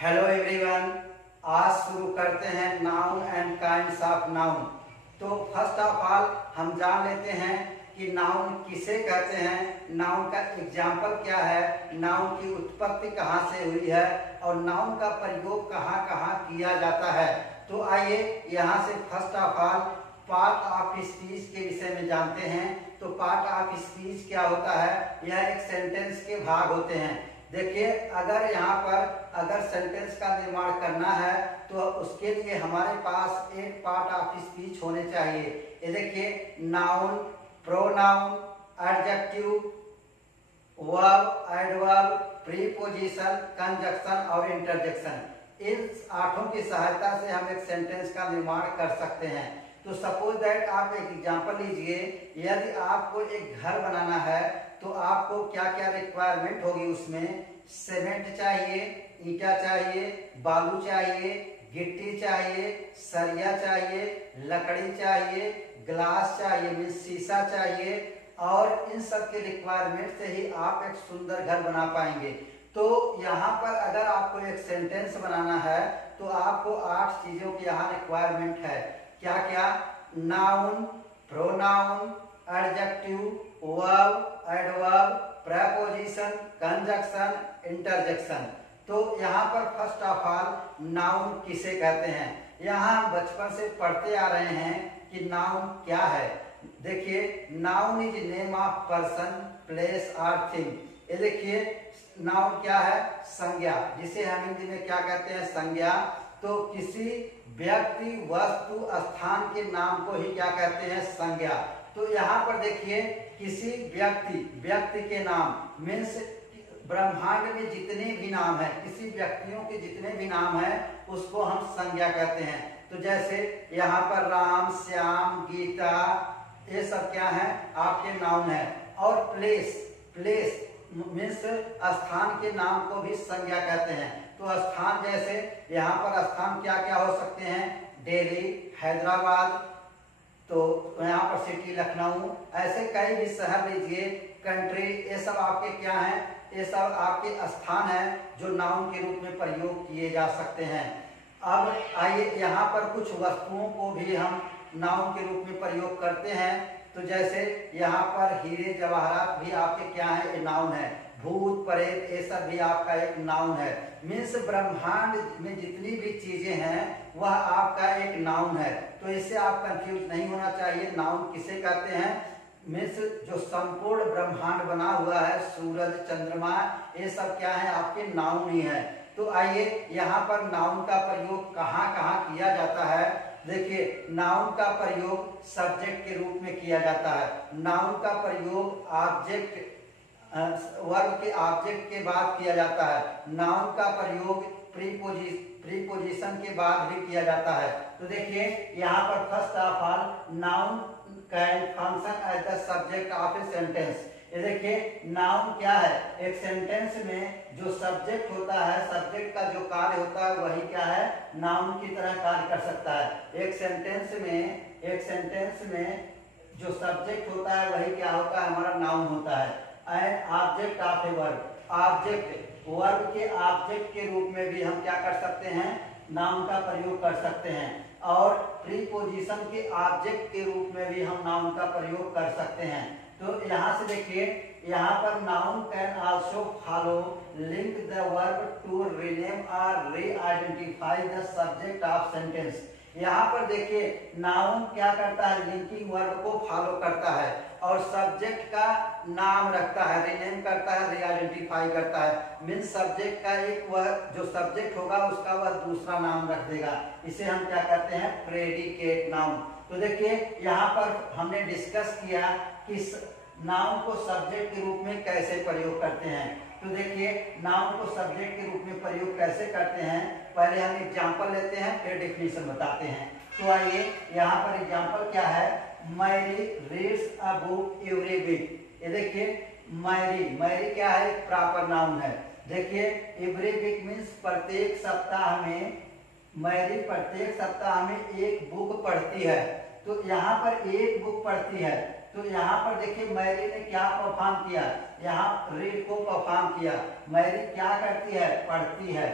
Hello everyone, आज शुरू करते हैं noun and kinds of noun. तो फर्स्ट ऑफ ऑल हम जान लेते हैं कि नाउन किसे कहते हैं, नाउन का एग्जाम्पल क्या है, नाउन की उत्पत्ति कहाँ से हुई है और नाउन का प्रयोग कहाँ कहाँ किया जाता है। तो आइए यहाँ से first of all part of speech के विषय में जानते हैं। तो पार्ट ऑफ स्पीच क्या होता है? यह एक सेंटेंस के भाग होते हैं। देखिए, अगर यहाँ पर अगर सेंटेंस का निर्माण करना है तो उसके लिए हमारे पास एक पार्ट ऑफ स्पीच होने चाहिए। ये देखिए, noun, pronoun, adjective, verb, adverb, preposition, conjunction और इंटरजेक्शन, इन आठों की सहायता से हम एक सेंटेंस का निर्माण कर सकते हैं। तो सपोज दैट आप एक एग्जांपल लीजिए, यदि आपको एक घर बनाना है तो आपको क्या क्या रिक्वायरमेंट होगी उसमें? सीमेंट चाहिए, ईंटा चाहिए, बालू चाहिए, गिट्टी चाहिए, सरिया चाहिए, लकड़ी चाहिए, ग्लास चाहिए, मीन्स शीशा चाहिए, और इन सब के रिक्वायरमेंट से ही आप एक सुंदर घर बना पाएंगे। तो यहाँ पर अगर आपको एक सेंटेंस बनाना है तो आपको 8 चीजों की यहाँ रिक्वायरमेंट है। क्या क्या? Noun, pronoun, adjective, verb, adverb, preposition, conjunction, interjection. तो यहाँ पर फर्स्ट ऑफ ऑल नाउन किसे कहते हैं? यहाँ हम बचपन से पढ़ते आ रहे हैं कि नाउन क्या है। देखिए, noun is name of person, place और थिंग। ये देखिए, नाउन क्या है? संज्ञा, जिसे हम हिंदी में क्या कहते हैं? संज्ञा। तो किसी व्यक्ति, वस्तु, स्थान के नाम को ही क्या कहते हैं? संज्ञा। तो यहाँ पर देखिए, किसी व्यक्ति के नाम मीन्स ब्रह्मांड में जितने भी नाम है, किसी व्यक्तियों के जितने भी नाम है उसको हम संज्ञा कहते हैं। तो जैसे यहाँ पर राम, श्याम, गीता, ये सब क्या है? आपके नाउन है। और प्लेस मीन्स स्थान के नाम को भी संज्ञा कहते हैं। तो स्थान, जैसे यहाँ पर स्थान क्या क्या हो सकते हैं? दिल्ली, हैदराबाद, तो यहाँ पर सिटी लखनऊ, ऐसे कई भी शहर लीजिए, कंट्री, ये सब आपके क्या हैं? ये सब आपके स्थान हैं जो नाउन के रूप में प्रयोग किए जा सकते हैं। अब आइए, यहाँ पर कुछ वस्तुओं को भी हम नाउन के रूप में प्रयोग करते हैं। तो जैसे यहाँ पर हीरे जवाहरात भी आपके क्या है? ये नाउन है। भूत प्रेत, ये सब भी आपका एक नाउन है। मीन्स ब्रह्मांड में जितनी भी चीजें हैं वह आपका एक नाउन है। तो इससे आप कंफ्यूज नहीं होना चाहिए। नाउन किसे कहते हैं? मीन्स जो संपूर्ण ब्रह्मांड बना हुआ है, सूरज, चंद्रमा, ये सब क्या है? आपके नाउन ही है। तो आइए, यहाँ पर नाउन का प्रयोग कहाँ कहाँ किया जाता है। देखिए, नाउन का प्रयोग सब्जेक्ट के रूप में किया जाता है। नाउन का प्रयोग ऑब्जेक्ट, वर्ब के ऑब्जेक्ट के बाद किया जाता है। नाउन का प्रयोग प्रीपोजिशन के बाद भी किया जाता है। तो देखिए, यहाँ पर first of all noun can function as the subject of a sentence. ये देखिए, नाउन क्या है? एक सेंटेंस में जो सब्जेक्ट होता है, सब्जेक्ट का जो कार्य होता है वही क्या है? नाउन की तरह कार्य कर सकता है। एक सेंटेंस में जो सब्जेक्ट होता है वही क्या होता है? हमारा नाउन होता है। And object of a verb, object, verb के ऑब्जेक्ट के रूप में भी हम क्या कर सकते हैं? नाउन का प्रयोग कर सकते हैं। और प्रीपोजिशन के ऑब्जेक्ट के रूप में भी हम नाउन का प्रयोग कर सकते हैं। तो यहाँ से देखिए, यहाँ पर noun can also follow link the verb to rename और re-identify the subject of sentence. यहाँ पर देखिए, नाउन क्या करता है? लिंकिंग वर्ब को फॉलो करता है और सब्जेक्ट का नाम रखता है, रीनेम करता है, री-आइडेंटिफाई करता है। मीन्स सब्जेक्ट का एक वह जो सब्जेक्ट होगा उसका वह दूसरा नाम रख देगा। इसे हम क्या कहते हैं? Predicate noun. तो देखिए, यहाँ पर हमने डिस्कस किया कि नाउन को सब्जेक्ट के रूप में कैसे प्रयोग करते हैं। तो देखिए, नाउन को सब्जेक्ट के रूप में प्रयोग कैसे करते हैं, पहले हम एग्जांपल लेते हैं, फिर डेफिनेशन बताते हैं। तो आइए, यहाँ पर एग्जांपल क्या है? Mary reads a book every week. ये देखिए, मैरी क्या है? प्रॉपर नाउन है। देखिए, एवरी वीक मीन्स प्रत्येक सप्ताह में, मैरी प्रत्येक सप्ताह में एक बुक पढ़ती है। तो यहाँ पर एक बुक पढ़ती है। तो यहाँ पर देखिए, मैरी ने क्या परफॉर्म किया? यहाँ रीड को परफॉर्म किया। मैरी क्या करती है? पढ़ती है।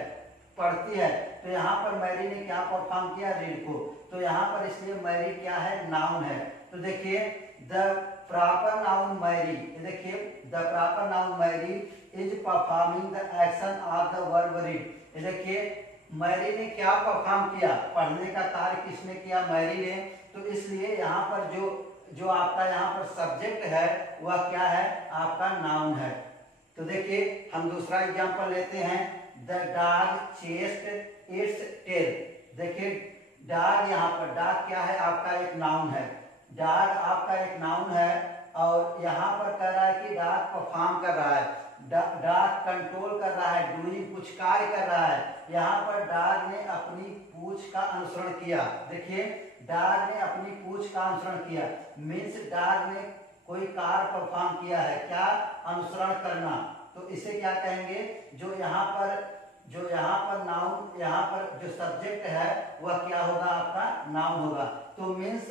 पढ़ती है। तो यहाँ पर मैरी ने क्या परफॉर्म किया, रीड को। तो यहाँ पर इसलिए मैरी क्या है, नाउन है। तो देखिए द प्रॉपर नाउन मैरी, देखिए the proper noun Mary is performing the action of the verb read. देखिए मैरी ने क्या परफॉर्म किया, पढ़ने का कार्य किसने किया, मैरी ने। तो इसलिए यहाँ पर जो आपका यहाँ पर सब्जेक्ट है वह क्या है, आपका नाउन है। तो देखिए हम दूसरा एग्जांपल लेते हैं, the dog chased its tail. देखिए डॉग, यहाँ पर डॉग क्या है, आपका एक नाउन है। डॉग आपका एक नाउन है और यहाँ पर कह रहा है कि डॉग परफॉर्म कर रहा है, डॉग कंट्रोल कर रहा है, डूइंग कुछ कार्य कर रहा है। यहाँ पर डॉग ने अपनी पूंछ का अनुसरण किया। देखिए डॉग ने अपनी पूंछ का अनुसरण किया, मीन्स डॉग ने कोई कार्य परफॉर्म किया है, क्या, अनुसरण करना। तो इसे क्या कहेंगे, जो यहाँ पर नाउन, यहाँ पर जो सब्जेक्ट है वह क्या होगा, आपका नाउन होगा। तो मीन्स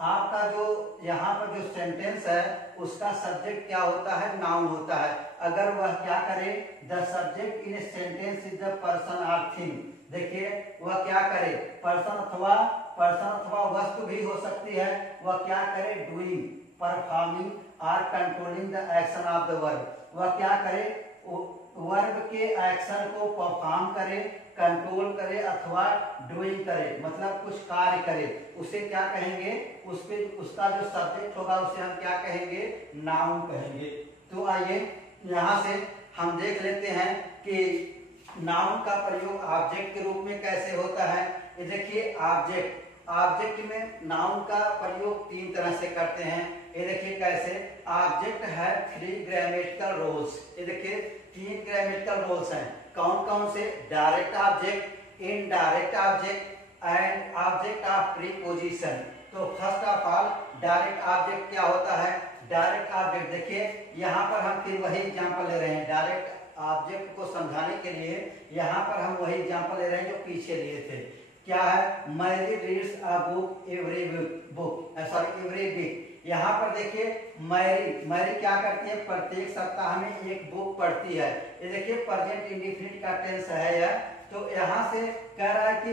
आपका जो यहाँ पर जो सेंटेंस है उसका सब्जेक्ट क्या होता है, नाउन होता है। अगर वह क्या करे, the subject in sentence is the person और थिंग। देखिए वह क्या करे, पर्सन अथवा वस्तु भी हो सकती है। वह क्या करे, डूइंग, परफॉर्मिंग और controlling the action of the verb. वह क्या करे, वर्ब के एक्शन को परफॉर्म करे, कंट्रोल करे अथवा डूइंग करे, मतलब कुछ कार्य करे, उसे क्या कहेंगे, उसका जो सब्जेक्ट होगा उसे हम क्या कहेंगे, नाउन कहेंगे। तो आइए यहाँ से हम देख लेते हैं कि नाउन का प्रयोग ऑब्जेक्ट के रूप में कैसे होता है। ये देखिए ऑब्जेक्ट में नाउन का प्रयोग 3 तरह से करते हैं। ये देखिए कैसे, ऑब्जेक्ट है 3 ग्रामेटिकल रोल्स। ये देखिए 3 ग्रामेटिकल रोल्स हैं। कौन कौन से, direct object, indirect object and object of preposition. तो first of all direct object क्या होता है, डायरेक्ट ऑब्जेक्ट देखिए यहाँ पर हम फिर वही एग्जांपल ले रहे हैं। डायरेक्ट ऑब्जेक्ट को समझाने के लिए यहाँ पर हम वही एग्जांपल ले रहे हैं जो पीछे लिए थे। क्या है, Mary reads a book every week. यहाँ पर देखिए मैरी क्या करती है, प्रत्येक सप्ताह में एक बुक पढ़ती है। ये देखिए प्रेजेंट इंडेफिनिट का टेंस है यह। तो यहाँ से कह रहा है कि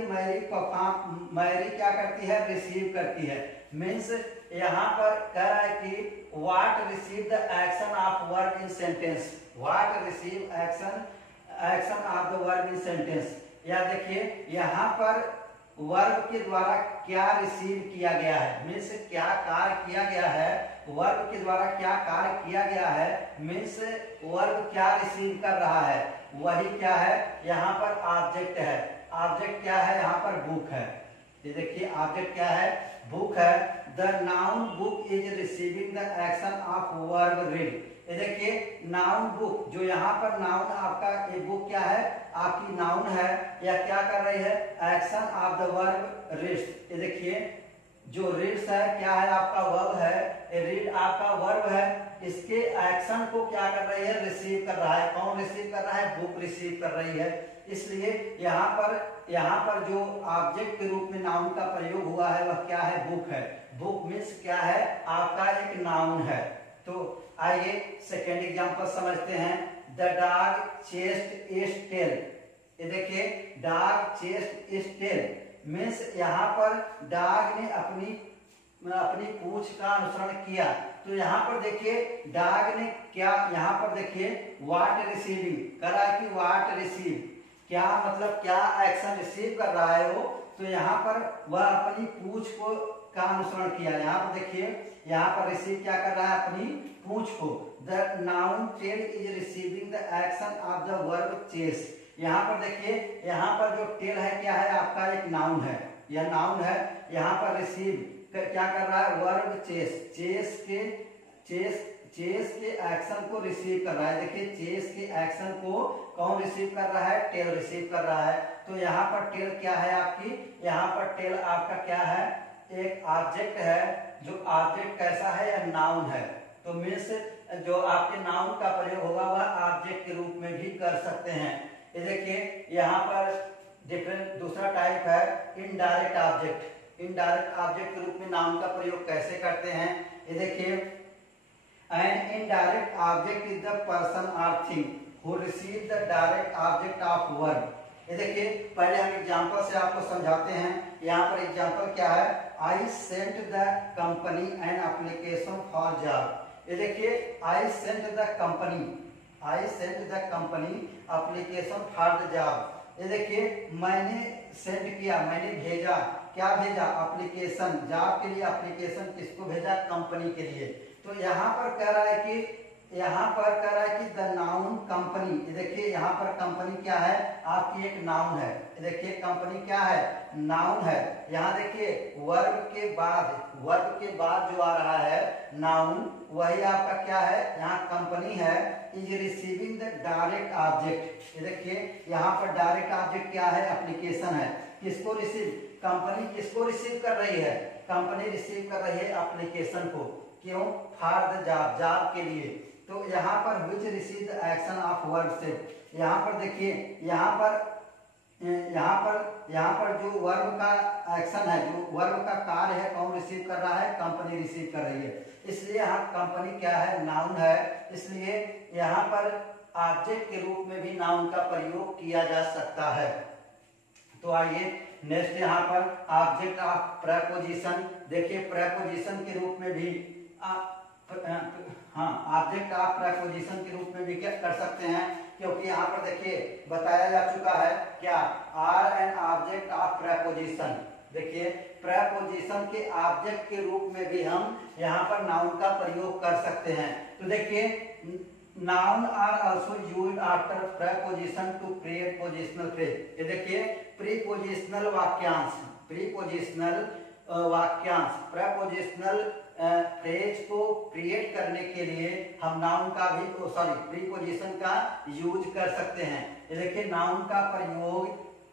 मैरी क्या करती है, रिसीव करती है। मीन्स यहाँ पर कह रहा है कि what receive the action of verb in sentence, what receive action of the verb in sentence. या देखिए यहाँ पर वर्ब के द्वारा क्या रिसीव किया गया है, मीन्स क्या कार्य किया गया है, वर्ब के द्वारा क्या कार्य किया गया है, मीन्स वर्ब क्या रिसीव कर रहा है, वही क्या है, यहाँ पर ऑब्जेक्ट है। ऑब्जेक्ट क्या है, यहाँ पर बुक है। ये देखिए ऑब्जेक्ट क्या है, बुक है। The noun book is receiving the action of verb read. ये देखिए नाउन बुक, जो यहाँ पर नाउन आपका ये बुक क्या है, आपकी नाउन है, या क्या कर रही है, action of the verb reads. ये देखिए जो रीड्स है क्या है, आपका वर्ब है, रीड आपका वर्ब है, इसके एक्शन को क्या कर रही है, रिसीव कर रहा है। कौन रिसीव कर रहा है, बुक रिसीव कर रही है। इसलिए यहाँ पर जो ऑब्जेक्ट के रूप में नाउन का प्रयोग हुआ है वह क्या है, बुक है। बुक मीन्स क्या है, आपका एक नाउन है। तो आइए सेकेंड एग्जांपल समझते हैं। The dog chased its tail. ये देखिए dog chased its tail means यहाँ पर डॉग ने अपनी पूंछ का अनुसरण किया। तो यहाँ पर देखिए डॉग ने क्या, यहाँ पर देखिए व्हाट रिसीविंग करा कि व्हाट रिसीव, क्या मतलब क्या एक्शन रिसीव कर रहा है वो। तो यहाँ पर वह अपनी पूंछ को का अनुसरण किया। यहाँ पर देखिए यहाँ पर रिसीव क्या कर रहा है, अपनी पूंछ को। The noun tail is receiving the action of the verb chase. यहाँ पर देखिए यहाँ पर जो टेल है क्या है, आपका एक नाउन है, यह नाउन है। यहाँ पर रिसीव क्या कर रहा है, वर्ब चेस के एक्शन को रिसीव कर रहा है। देखिए चेस के एक्शन को कौन रिसीव कर रहा है, टेल रिसीव कर रहा है। तो यहाँ पर टेल क्या है आपकी, यहाँ पर टेल आपका क्या है, एक ऑब्जेक्ट है। जो ऑब्जेक्ट कैसा है, नाउन है। तो मीन्स जो आपके नाउन का प्रयोग होगा वह ऑब्जेक्ट के रूप में भी कर सकते हैं। ये देखिए यहाँ पर डिफरेंट दूसरा टाइप है इनडायरेक्ट ऑब्जेक्ट। इनडायरेक्ट ऑब्जेक्ट के रूप में नाउन का प्रयोग कैसे करते हैं, ये देखिए an indirect object is the person और thing who receive the direct object of verb. ये देखिए पहले हम एग्जांपल से आपको समझाते हैं। यहाँ पर एग्जांपल क्या है, I sent the company an application for job. ये देखिए I sent the company application for the job. ये देखिए मैंने सेंड किया, मैंने भेजा, क्या भेजा, एप्लीकेशन, जॉब के लिए एप्लीकेशन किसको भेजा, कंपनी के लिए। तो यहाँ पर कह रहा है कि द नाउन कंपनी। देखिए यहाँ पर कंपनी क्या है, आपकी एक नाउन है। देखिए कंपनी क्या है, नाउन है। यहाँ देखिए वर्ब के बाद जो आ रहा है नाउन, वही आपका क्या है, यहाँ कंपनी है। Is receiving the direct object. ये देखिए यहाँ पर डायरेक्ट ऑब्जेक्ट क्या है, एप्लीकेशन है। किसको रिसीव, कंपनी किसको रिसीव कर रही है, कंपनी रिसीव कर रही है एप्लीकेशन को। क्यों, फॉर द जॉब, जॉब के लिए। तो यहाँ पर which receive the action of verb से, यहाँ पर देखिए यहाँ पर जो वर्ब का एक्शन है, जो वर्ब का कार्य है, कौन रिसीव कर रहा है, कंपनी रिसीव कर रही है। इसलिए यहाँ कंपनी क्या है, नाउन है। इसलिए यहाँ पर ऑब्जेक्ट के रूप में भी नाउन का प्रयोग किया जा सकता है। तो आइए नेक्स्ट यहाँ पर ऑब्जेक्ट ऑफ प्रेपोजिशन। देखिए प्रेपोजिशन के रूप में भी ऑब्जेक्ट ऑफ प्रेपोजिशन के रूप में भी क्या कर सकते हैं, क्योंकि यहाँ पर देखिए बताया जा चुका है क्या, are an object of preposition. देखिए प्रेपोजिशन के ऑब्जेक्ट के रूप में भी हम यहाँ पर नाउन का प्रयोग कर सकते हैं। तो देखिए noun are also used after preposition to create positional phrase. ये देखिए प्रीपोजिशनल वाक्यांश, प्रेपोजिशनल फ्रेज को क्रिएट करने के लिए हम नाउन का भी प्रीपोजिशन का यूज कर सकते हैं। ये देखिए नाउन का प्रयोग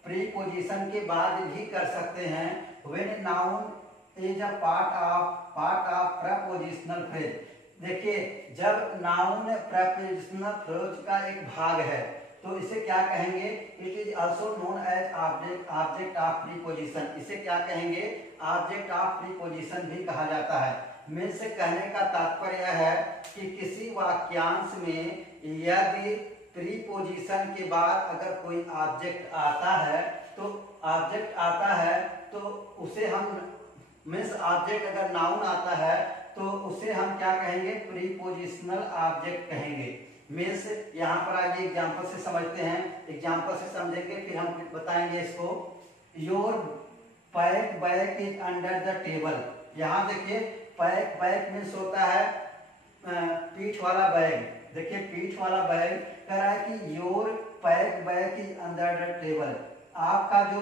प्रीपोजिशन के बाद भी कर सकते हैं। When noun is a part of prepositional phrase. देखिए जब नाउन प्रेपोजिशनल फ्रेज का एक भाग है तो इसे क्या कहेंगे, it is also known as object of preposition. इसे क्या कहेंगे, ऑब्जेक्ट ऑफ प्रीपोजिशन भी कहा जाता है। मीन्स कहने का तात्पर्य है कि किसी वाक्यांश में यदि प्रीपोजिशन के बाद अगर कोई ऑब्जेक्ट आता है तो उसे हम, मीन्स ऑब्जेक्ट अगर नाउन आता है तो उसे हम क्या कहेंगे, प्रीपोजिशनल ऑब्जेक्ट कहेंगे। मीन्स यहाँ पर आगे एग्जांपल से समझते हैं, एग्जांपल से समझेंगे फिर हम बताएंगे इसको। Your bag is under the table. यहाँ देखिए बैग मीन्स होता है पीठ वाला बैग। देखिए पीठ वाला बैग कह रहा है कि your bag is under the table. आपका जो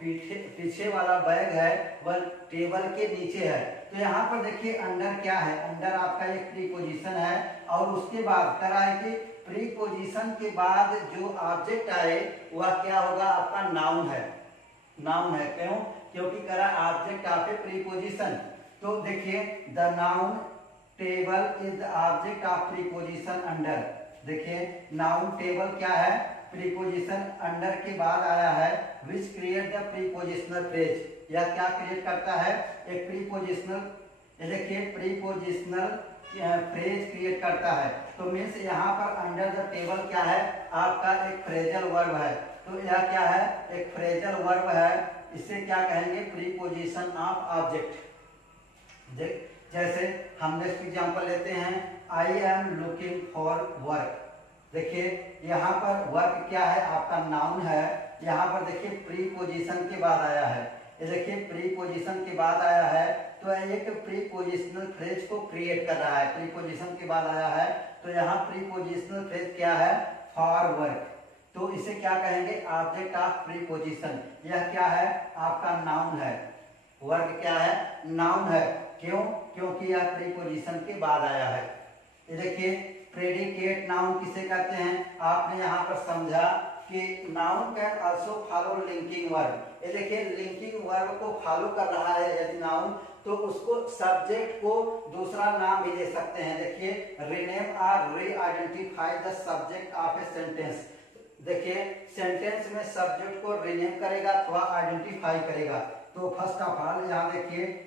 पीछे वाला बैग है वह टेबल के नीचे है। तो यहाँ पर देखिए अंडर क्या है, अंडर आपका एक प्रीपोजिशन है और उसके बाद कह रहा है कि प्रीपोजिशन के बाद जो ऑब्जेक्ट आए वह क्या होगा, आपका नाउन है। क्यों, क्योंकि कह रहा है ऑब्जेक्ट ऑफ ए प्रीपोजिशन। तो देखिए the noun table is the object of preposition under. देखिए नाउन टेबल क्या है, प्रीपोजिशन अंडर के बाद आया है, which create the prepositional phrase. यह क्या क्रिएट करता है, एक प्रीपोजिशनल, देखिए प्रीपोजिशनल फ्रेज क्रिएट करता है। तो मीन्स यहाँ पर अंडर द टेबल क्या है, आपका एक फ्रेजल वर्ब है। तो यह क्या है, एक फ्रेजल वर्ब है। इसे क्या कहेंगे, प्रीपोजिशन ऑफ ऑब्जेक्ट। जैसे हम नेक्स्ट एग्जांपल लेते हैं, I am looking for work. देखिए यहाँ पर वर्क क्या है, आपका नाउन है। यहाँ पर देखिए प्रीपोजिशन के बाद आया है, ये देखिए प्रीपोजिशन के बाद आया है तो एक प्रीपोजिशनल फ्रेज को क्रिएट कर रहा है। प्रीपोजिशन के बाद आया है तो यहाँ प्रीपोजिशनल फ्रेज क्या है, फॉर वर्क। तो इसे क्या कहेंगे, ऑब्जेक्ट ऑफ प्रीपोजिशन। यह क्या है, आपका नाउन है। वर्क क्या है, नाउन है। क्यों, क्योंकि यह प्रीपोजिशन के बाद आया है। ये देखिए प्रेडिकेट नाउन किसे कहते हैं, आपने यहाँ पर समझा कि noun can also follow linking verb. ये देखिए लिंकिंग वर्ब को फॉलो कर रहा है यदि नाउन, तो उसको सब्जेक्ट को दूसरा नाम भी दे सकते हैं। देखिए रीनेम और री identify the subject of a sentence. देखिए सेंटेंस में सब्जेक्ट को रीनेम करेगा अथवा आइडेंटिफाई करेगा। तो फर्स्ट ऑफ ऑल यहाँ देखिए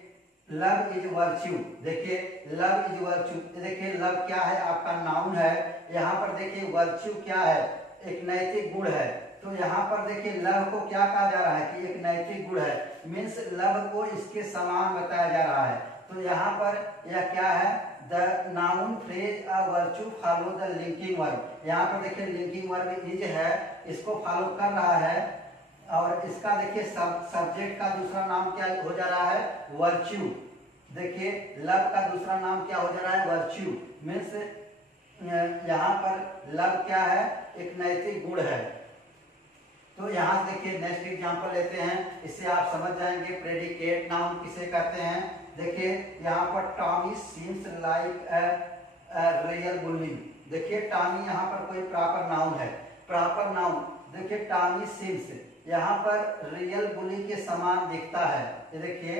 लव इज वर्च्यू। देखिए लव इज वर्च्यू, देखिए लव क्या है, आपका नाउन है। यहाँ पर देखिए वर्च्यू क्या है, एक नैतिक गुण है। तो यहाँ पर देखिए लव को क्या कहा जा रहा है कि एक नैतिक गुण है, मीन्स लव को इसके समान बताया जा रहा है। तो यहाँ पर यह क्या है, the noun phrase a virtue follow the linking verb. यहाँ पर देखिए लिंकिंग वर्ब इज है, इसको फॉलो कर रहा है और इसका देखिए सब्जेक्ट का दूसरा नाम क्या हो जा रहा है, वर्च्यू। देखिए लव का दूसरा नाम क्या हो जा रहा है, वर्च्यू। मीन्स यहाँ पर लव क्या है, एक नैतिक गुण है। तो यहाँ देखिए नेक्स्ट एग्जांपल लेते हैं, इससे आप समझ जाएंगे प्रेडिकेट नाउन किसे कहते हैं। देखिए यहाँ पर Tommy seems like a real bully. देखिए टॉमी यहाँ पर कोई प्रॉपर नाउन है, प्रॉपर नाउन। देखिए टॉमी सीम्स यहाँ पर रियल बुली के समान दिखता है। ये देखिए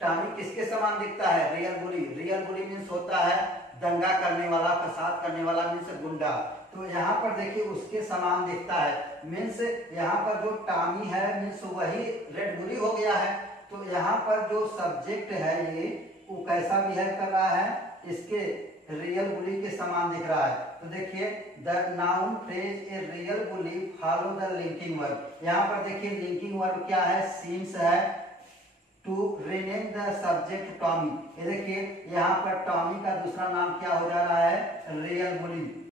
टॉमी किसके समान दिखता है, रियल बुली। रियल बुली मीन्स होता है दंगा करने वाला, फसाद करने वाला, मीन्स गुंडा। तो यहाँ पर देखिए उसके समान दिखता है, मीन्स यहाँ पर जो टॉमी है मीन्स वही रेड बुली हो गया है। तो यहाँ पर जो सब्जेक्ट है ये वो कैसा बिहेव कर रहा है, इसके रियल बुली के समान दिख रहा है। तो देखिए the noun phrase a real bully follow the linking verb. यहाँ पर देखिए लिंकिंग वर्ब क्या है, सीम्स है, to rename the subject Tommy. ये देखिए यहाँ पर टॉमी का दूसरा नाम क्या हो जा रहा है, रियल बुली।